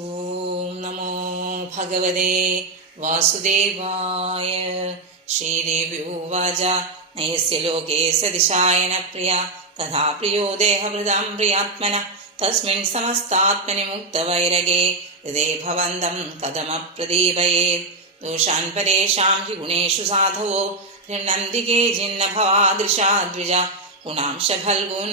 ഓം നമോ ഭഗവതേ വാസുദേവായ. ശ്രീദേവി ഉവാച നയസ്യ ലോകേ സതിശായന പ്രിയ തഥാ പ്രിയോ ദേഹവൃതാം പ്രിയാത്മന തസ്മിൻ സമസ്താത്മനി മുക്തവൈരഗേ ഹൃദേ ഭവന്തം കഥമപ്രദീപയേത്. ദോഷാൻ പരേഷാം ഹി ഗുണേഷു സാധവോ ഗൃഹ്ണന്തി കേചിന്ന ഭവാദൃശാദ്വിജ ഗുണാംശഫൽഗുൻ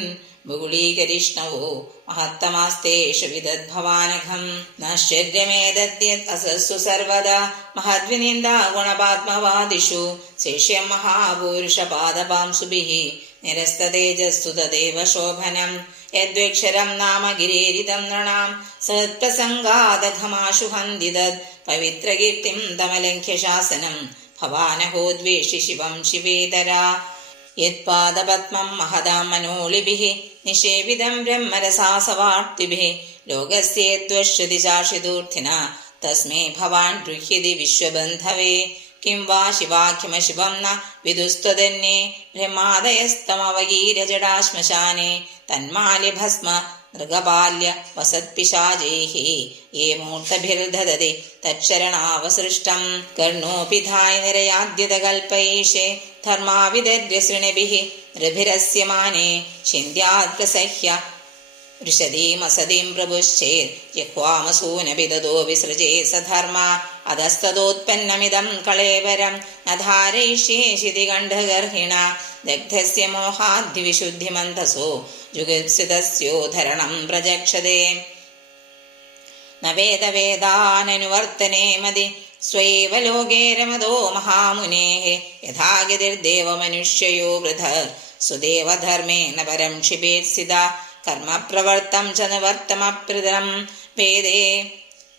ബഹുളീകരിഷ്ണവോ മഹത്തമാസ്തേഷു വിദദ്ഭവാനഘം നശ്ചര്യമേതദ്യത് അസസ്സു സർവദാ മഹദ്വിനിന്ദാ ഗുണപാത്മവാദിഷു ശേഷ്യം മഹാപൂരുഷപാദപാംസുഭിः നിരസ്തതേജസ്സു തദേവ ശോഭനം യദ്വക്ഷരം നാമ ഗിരീരിതം നൃണാം സത്പ്രസംഗാദഘമാശു ഹന്തിതത് പവിത്രകീർത്തിം തമലംഘ്യ ശാസനം ഭവാനഹോ ദ്വേഷി ശിവം ശിവേതരാ യത്പാദപത്മം മഹതാം മനോളിഭിः നിഷേവിതം ബ്രഹ്മരസാസവാർത്തിഭിः ലോകസ്യേദ്വശ്യതി ചാർഷിദൂർത്തിന തസ്മൈ ഭവാൻ ഗൃഹ്യതി വിശ്വബന്ധവേ. കിം വാ ശിവാഖ്യമശിവം ന വിദുസ്ത്വദന്യേ ബ്രഹ്മാദയസ്തമവഗീരജടാശ്മശാനേ തന്മാല്യഭസ്മ മൃഗപാല്യ വസത്പിശാചൈഃ യേ മൂർത്തഭിർദദതി തच्छരണാവസൃഷ്ടം കർണോപി ധായ നിരയാദ്യതകൽപൈഷേ ധർമാവിദര്യസൃണിഭിः രഭിരസ്യമാനേ ചിന്ത്യാദ്പ്രസഹ്യ വൃഷദീമസദീം പ്രഭുശ്ചേത് ജിഹ്വാമസൂനഭിദദോ വിസൃജേ സധർമ്മ അധസ്തദോത്പന്നമിദം കളേവരം ന ധാരയിഷ്യേ ശിതികണ്ഠഗർഹിണ ദഗ്ധസ്യ മോഹാദ്വിശുദ്ധിമന്തസോ ജുഗുപ്സിതസ്യോധരണം പ്രജക്ഷതേ. ന വേദവേദാനനുവർത്തനേ മതി സ്വൈവ ലോകേ രമതോ മഹാമുനേഃ യഥാഗതിർദേവമനുഷ്യയോ വൃഥഃ സുദേവധർമ്മേണ പരം ക്ഷിപേത്സിതാ കർമ്മപ്രവർത്തം ച നിവർത്തമപ്രദം വേദേ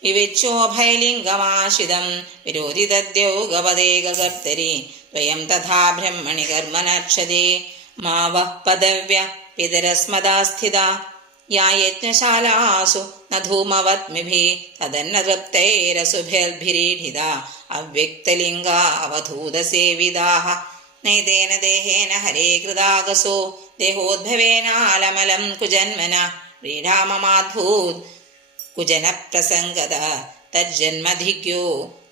വിവിച്ചോഭയലിംഗമാശിതം വിരോധി തദ്യൗഗപദേകകർത്തരി ദ്വയം തഥാ ബ്രഹ്മണി കർമ്മനക്ഷതേ. മാ വഃ പദവ്യ പിതരസ്മദാസ്ഥിതാ യാ യജ്ഞശാലാസു ന ധൂമവത്മിഭിः തദന്ന തൃപ്തൈരസുഭിർഭിരീഢിതാ അവ്യക്തലിംഗാ അവധൂതസേവിതാः നൈതേന ദേഹേന ഹരേ കൃതാഗസോ ദേഹോദ്ഭവേനാലമലം കുജന്മന വ്രീഢാമമാദ്ഭൂത് കുജനപ്രസംഗത തജ്ജന്മധിക്യോ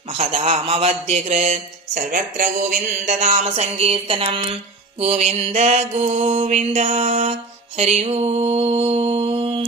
മഹദാമവദ്യകൃത്. സർവത്ര ഗോവിന്ദനാമ സങ്കീർത്തനം. ഗോവിന്ദ ഗോവിന്ദ. ഹരി ഓം.